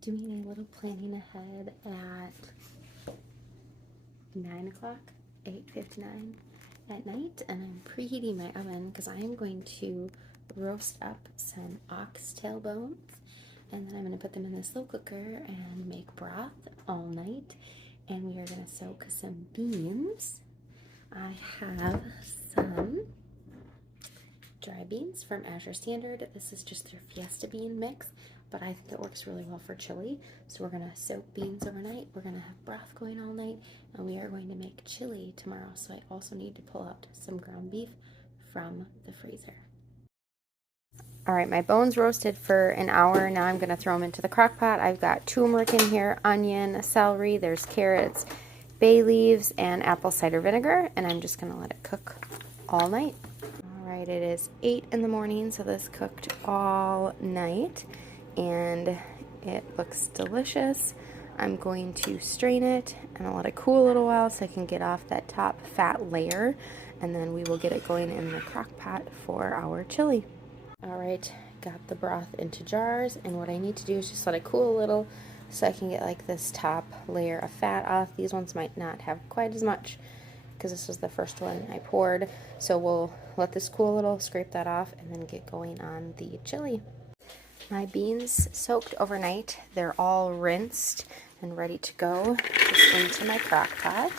doing a little planning ahead at 9 o'clock, 8:59 at night, and I'm preheating my oven because I am going to roast up some oxtail bones, and then I'm going to put them in the slow cooker and make broth all night. And we are going to soak some beans. I have some dry beans from Azure Standard. This is just their Fiesta bean mix, but I think that works really well for chili. So we're gonna soak beans overnight. We're gonna have broth going all night, and we are going to make chili tomorrow. So I also need to pull out some ground beef from the freezer. All right, my bones roasted for an hour. Now I'm gonna throw them into the crock pot. I've got turmeric in here, onion, celery, there's carrots, bay leaves, and apple cider vinegar, and I'm just gonna let it cook all night. All right, it is 8 in the morning, so this cooked all night, and it looks delicious. I'm going to strain it and I'll let it cool a little while so I can get off that top fat layer, and then we will get it going in the crock pot for our chili. All right, got the broth into jars, and what I need to do is just let it cool a little so I can get like this top layer of fat off. These ones might not have quite as much because this was the first one I poured. So we'll let this cool a little, scrape that off, and then get going on the chili. My beans soaked overnight. They're all rinsed and ready to go just into my crock pot.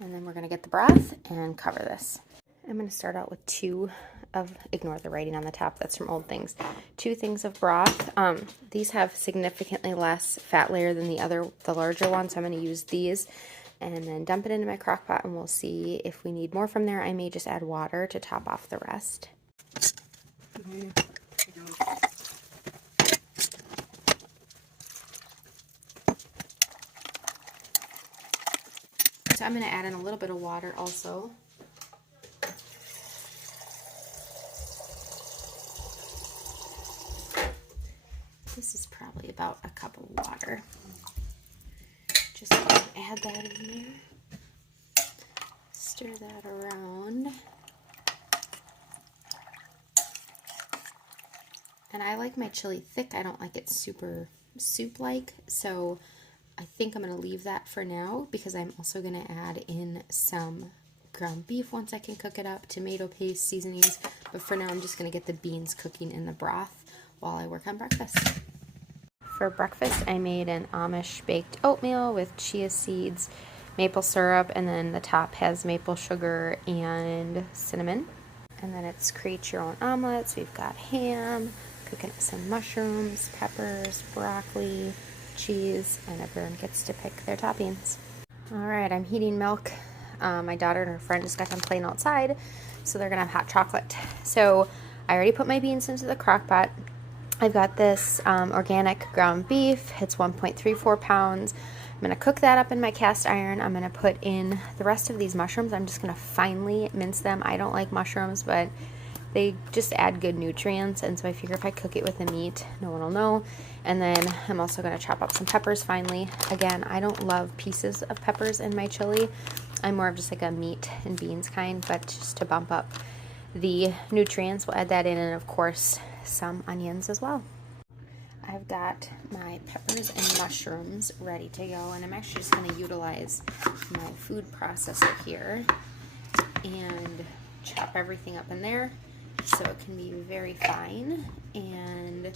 And then we're gonna get the broth and cover this. I'm gonna start out with ignore the writing on the top, that's from Old Things. 2 things of broth. These have significantly less fat layer than the larger ones, so I'm gonna use these. And then dump it into my crock pot, and we'll see if we need more from there. I may just add water to top off the rest. So I'm going to add in a little bit of water also. This is probably about a cup of water. Just add that in there. Stir that around. And I like my chili thick. I don't like it super soup-like, so I think I'm going to leave that for now because I'm also going to add in some ground beef once I can cook it up, tomato paste, seasonings, but for now I'm just going to get the beans cooking in the broth while I work on breakfast. For breakfast, I made an Amish baked oatmeal with chia seeds, maple syrup, and then the top has maple sugar and cinnamon. And then it's create your own omelets. We've got ham, cooking up some mushrooms, peppers, broccoli, cheese, and everyone gets to pick their toppings. All right, I'm heating milk. My daughter and her friend just got done playing outside, so they're gonna have hot chocolate. So I already put my beans into the crock pot. I've got this organic ground beef. It's 1.34 pounds. I'm gonna cook that up in my cast iron. I'm gonna put in the rest of these mushrooms. I'm just gonna finely mince them. I don't like mushrooms, but they just add good nutrients, and so I figure if I cook it with the meat, no one will know. And then I'm also going to chop up some peppers finely. Again, I don't love pieces of peppers in my chili. I'm more of just like a meat and beans kind, but just to bump up the nutrients, we'll add that in, and of course some onions as well. I've got my peppers and mushrooms ready to go, and I'm actually just going to utilize my food processor here and chop everything up in there so it can be very fine, and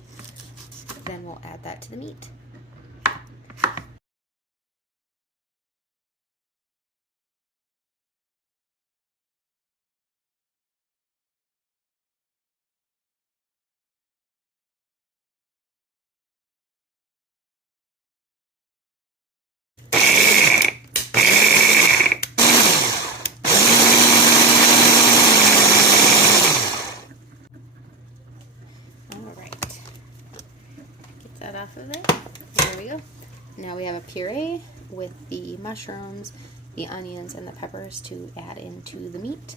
then we'll add that to the meat. That off of there. There we go. Now we have a puree with the mushrooms, the onions, and the peppers to add into the meat,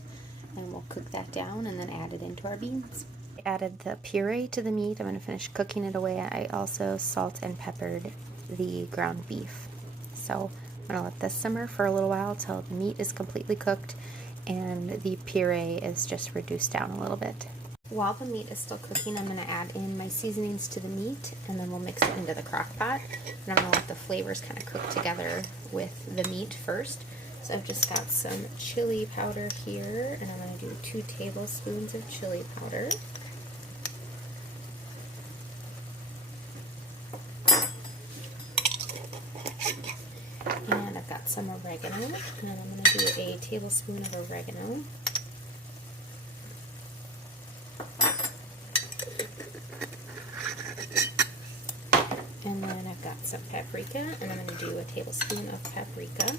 and we'll cook that down and then add it into our beans. I added the puree to the meat. I'm going to finish cooking it away. I also salt and peppered the ground beef. So I'm going to let this simmer for a little while until the meat is completely cooked and the puree is just reduced down a little bit. While the meat is still cooking, I'm going to add in my seasonings to the meat, and then we'll mix it into the crock pot. And I'm going to let the flavors kind of cook together with the meat first. So I've just got some chili powder here, and I'm going to do 2 tablespoons of chili powder. And I've got some oregano, and then I'm going to do a tablespoon of oregano. And then I've got some paprika, and I'm going to do a tablespoon of paprika.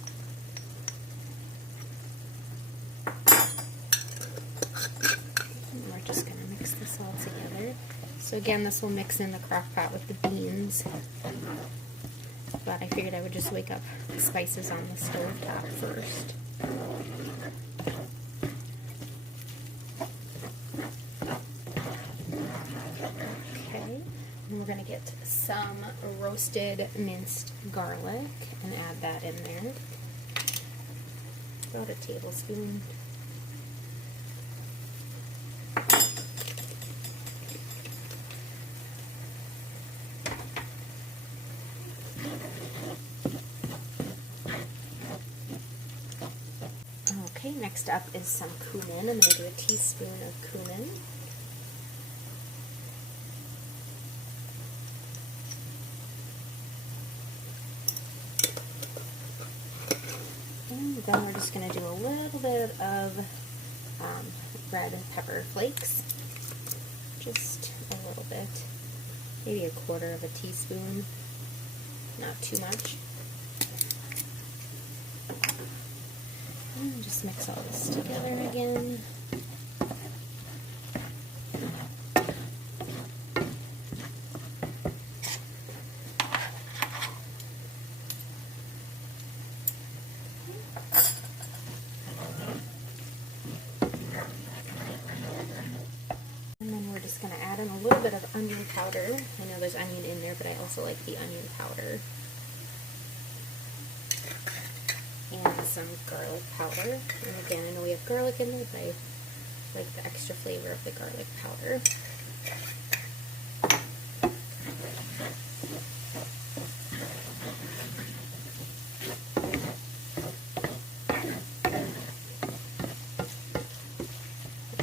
And we're just going to mix this all together. So again, this will mix in the crock pot with the beans. But I figured I would just wake up the spices on the stove top first. Okay, and we're going to get some roasted minced garlic and add that in there. About a tablespoon. Okay, next up is some cumin. I'm going to do a teaspoon of cumin. And then we're just going to do a little bit of red pepper flakes. Just a little bit. Maybe a quarter of a teaspoon. Not too much. And just mix all this together again. And then we're just going to add in a little bit of onion powder. I know there's onion in there, but I also like the onion powder. And some garlic powder. And again, I know we have garlic in there, but I like the extra flavor of the garlic powder.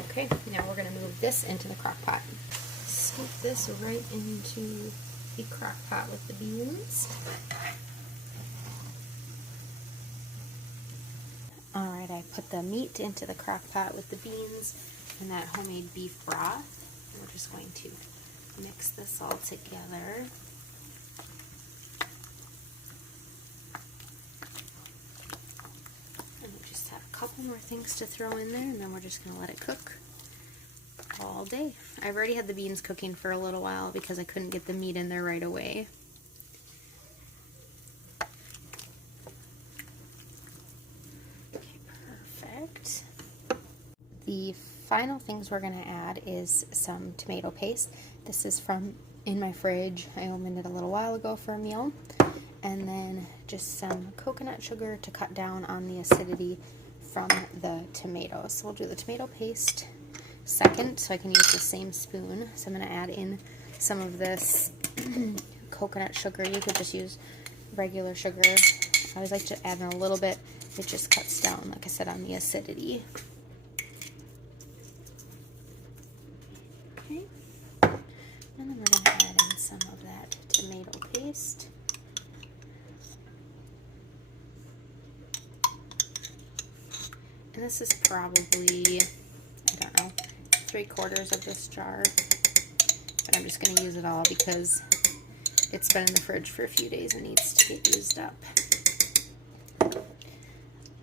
Okay, now we're going to move this into the crock pot. Scoop this right into the crock pot with the beans. Alright, I put the meat into the crock pot with the beans and that homemade beef broth. We're just going to mix this all together. And we just have a couple more things to throw in there, and then we're just going to let it cook all day. I've already had the beans cooking for a little while because I couldn't get the meat in there right away. The final things we're going to add is some tomato paste. This is from in my fridge. I opened it a little while ago for a meal. And then just some coconut sugar to cut down on the acidity from the tomatoes. So we'll do the tomato paste second so I can use the same spoon. So I'm going to add in some of this coconut sugar. You could just use regular sugar. I always like to add in a little bit. It just cuts down, like I said, on the acidity. Okay, and then we're going to add in some of that tomato paste. And this is probably, I don't know, 3/4 of this jar. But I'm just going to use it all because it's been in the fridge for a few days and needs to get used up.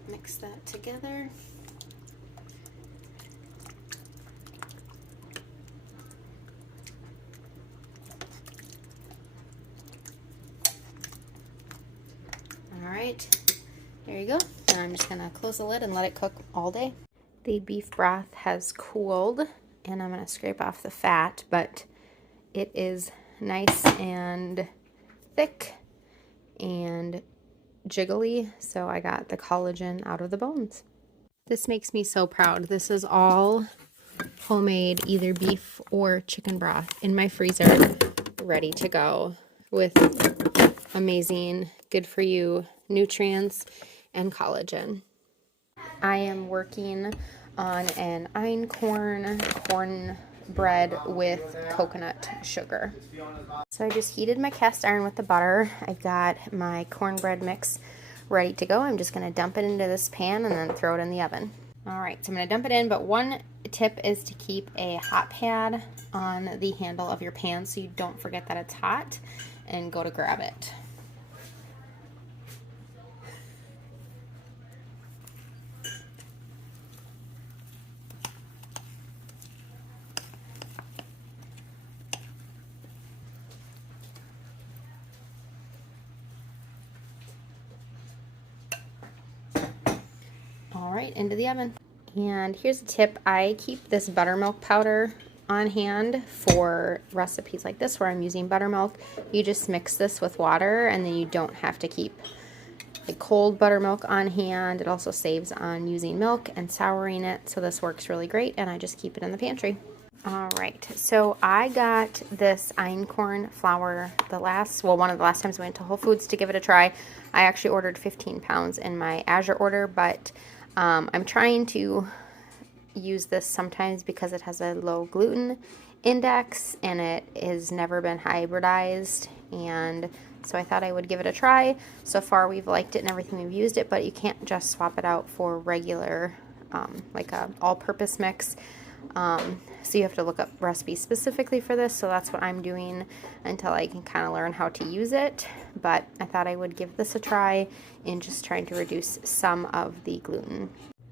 Mix that together. Alright, there you go. Now I'm just going to close the lid and let it cook all day. The beef broth has cooled, and I'm going to scrape off the fat, but it is nice and thick and jiggly, so I got the collagen out of the bones. This makes me so proud. This is all homemade either beef or chicken broth in my freezer, ready to go with amazing, good for you nutrients and collagen. I am working on an corn bread with coconut sugar. So I just heated my cast iron with the butter. I've got my cornbread mix ready to go. I'm just going to dump it into this pan and then throw it in the oven. Alright, so I'm going to dump it in, but one tip is to keep a hot pad on the handle of your pan so you don't forget that it's hot and go to grab it. Alright, into the oven. And here's a tip. I keep this buttermilk powder on hand for recipes like this where I'm using buttermilk. You just mix this with water and then you don't have to keep a cold buttermilk on hand. It also saves on using milk and souring it, so this works really great, and I just keep it in the pantry. Alright, so I got this einkorn flour one of the last times I went to Whole Foods to give it a try. I actually ordered 15 pounds in my Azure order, but I'm trying to use this sometimes because it has a low gluten index and it has never been hybridized, and so I thought I would give it a try. So far we've liked it and everything, we've used it, but you can't just swap it out for regular like a all-purpose mix. So you have to look up recipes specifically for this, so that's what I'm doing until I can kind of learn how to use it. But I thought I would give this a try in just trying to reduce some of the gluten.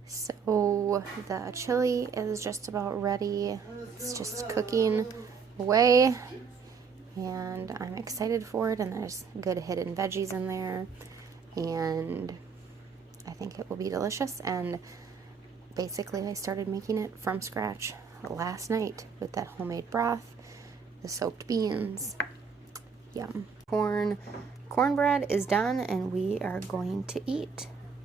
So the chili is just about ready. It's just cooking away, and I'm excited for it, and there's good hidden veggies in there, and I think it will be delicious. And basically I started making it from scratch last night with that homemade broth, the soaked beans. Yum. Cornbread is done and we are going to eat.